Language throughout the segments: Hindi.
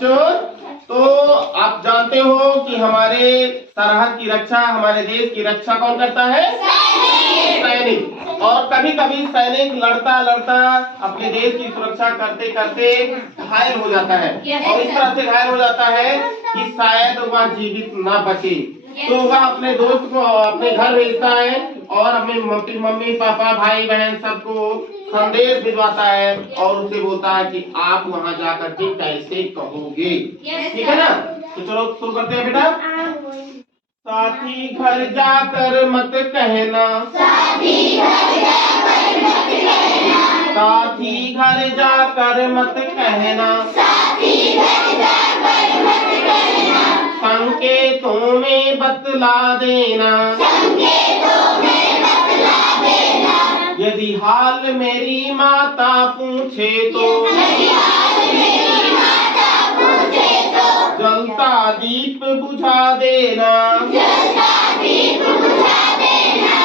तो आप जानते हो कि हमारे सरहद की रक्षा, हमारे देश की रक्षा कौन करता है? सैनिक। और कभी कभी सैनिक लड़ता लड़ता अपने देश की सुरक्षा करते करते घायल हो जाता है, और इस तरह से घायल हो जाता है कि शायद वह जीवित ना बचे। तो वह अपने दोस्त को अपने घर भेजता है और अपने मम्मी पापा भाई बहन सबको संदेश भिजवाता है और उससे बोलता है कि आप वहाँ जाकर के कैसे कहोगे। ठीक है ना? तो चलो शुरू करते हैं बेटा। साथी घर जाकर मत कहना, साथी घर जाकर मत कहना, साथी घर जाकर मत कहना, साथी घर जाकर मत कहना, संकेतों में बतला देना, संकेतों में बतला देना, यदि हाल मेरी माता पूछे तो, यदि हाल मेरी माता पूछे तो, जलता दीप बुझा देना, जलता दीप बुझा देना,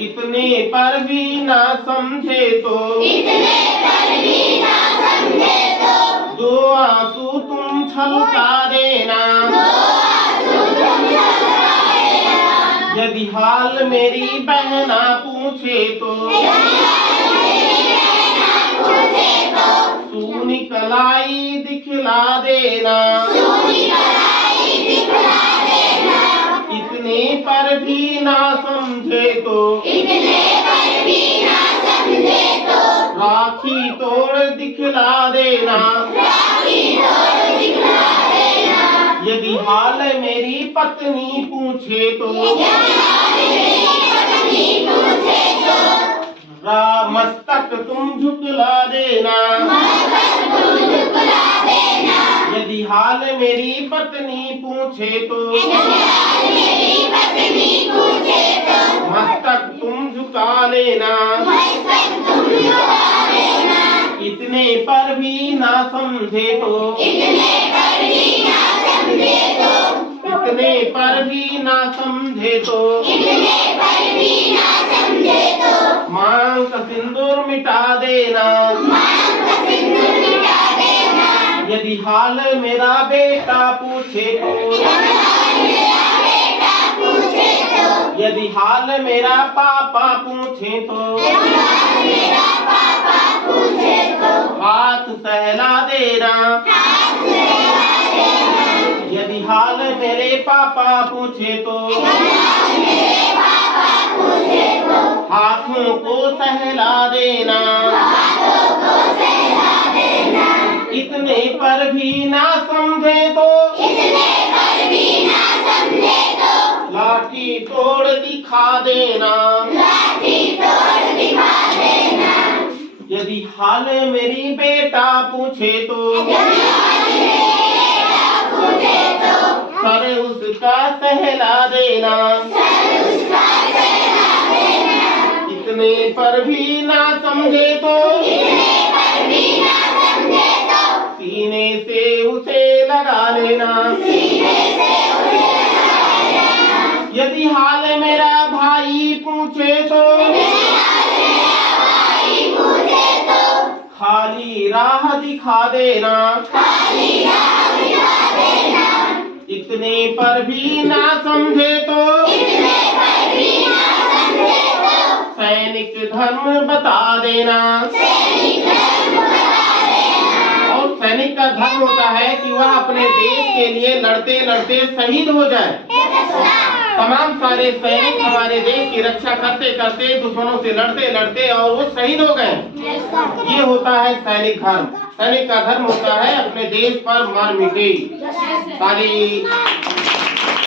इतने पर भी ना समझे तो, इतने पर भी ना समझे तो, दो आंसू तुम छलका देना, दो आंसू तुम छलका देना, यदि हाल मेरी बहना पूछे तो, यदि हाल मेरी बहना पूछे तो, सूनी कलाई दिखला देना, सूनी कलाई दिखला देना, इतने पर भी ना समझे तो, इतने पर भी ना समझे तो, राखी तोड़ दिखला देना, राखी तोड़ दिखला देना, यदि हाल मेरी पत्नी पूछे तो, यदि हाल मेरी पत्नी पूछे तो, मस्तक तुम झुकला देना, मस्तक तुम झुकला देना, यदि हाल मेरी पत्नी पूछे तो, यदि हाल मेरी पत्नी पूछे तो, मस्तक तुम झुका लेना, मस्तक तुम झुका लेना, इतने पर भी ना समझे तो, इतने पर भी ना समझे तो, इतने पर भी ना समझे तो, इतने पर भी ना समझे तो, मांग का सिंदूर मिटा देना, मांग का सिंदूर मिटा देना, यदि हाल मेरा बेटा पूछे तो, यदि हाल मेरा बेटा पूछे तो, यदि हाल मेरा पापा पूछे तो, यदि हाल मेरा पापा पूछे तो, हाथ सहला देना, हाथ सहला देना, यदि हाल मेरे पापा पूछे तो, यदि हाल मेरे पापा पूछे तो, हाथों को सहला देना, हाथों को सहला देना, इतने पर भी ना समझे तो, इतने पर भी ना समझे तो, लाठी तोड़ दिखा देना, लाठी तोड़ दिखा देना, यदि हाल मेरी बेटा पूछे तो, यदि हाल मेरी बेटा पूछे तो, सर उसका सहला देना, सर उसका सहला देना, इतने पर भी ना समझे तो, इतने पर भी ना समझे तो, सीने से उसे लगा लेना, सीने से उसे लगा लेना, यदि हाल मेरा भाई पूछे तो, यदि हाल मेरा भाई पूछे तो, खाली राह दिखा देना, खाली राह दिखा देना, इतने पर भी ना समझे तो, इतने पर भी ना समझे तो, सैनिक धर्म बता देना, सैनिक धर्म बता देना, और सैनिक का धर्म होता है कि वह अपने देश के लिए लड़ते लड़ते शहीद हो जाए। तमाम सारे सैनिक हमारे देश की रक्षा करते करते दुश्मनों से लड़ते लड़ते और वो शहीद हो गए। ये होता है सैनिक धर्म। सैनिक का धर्म होता है अपने देश पर मर मिटे सारी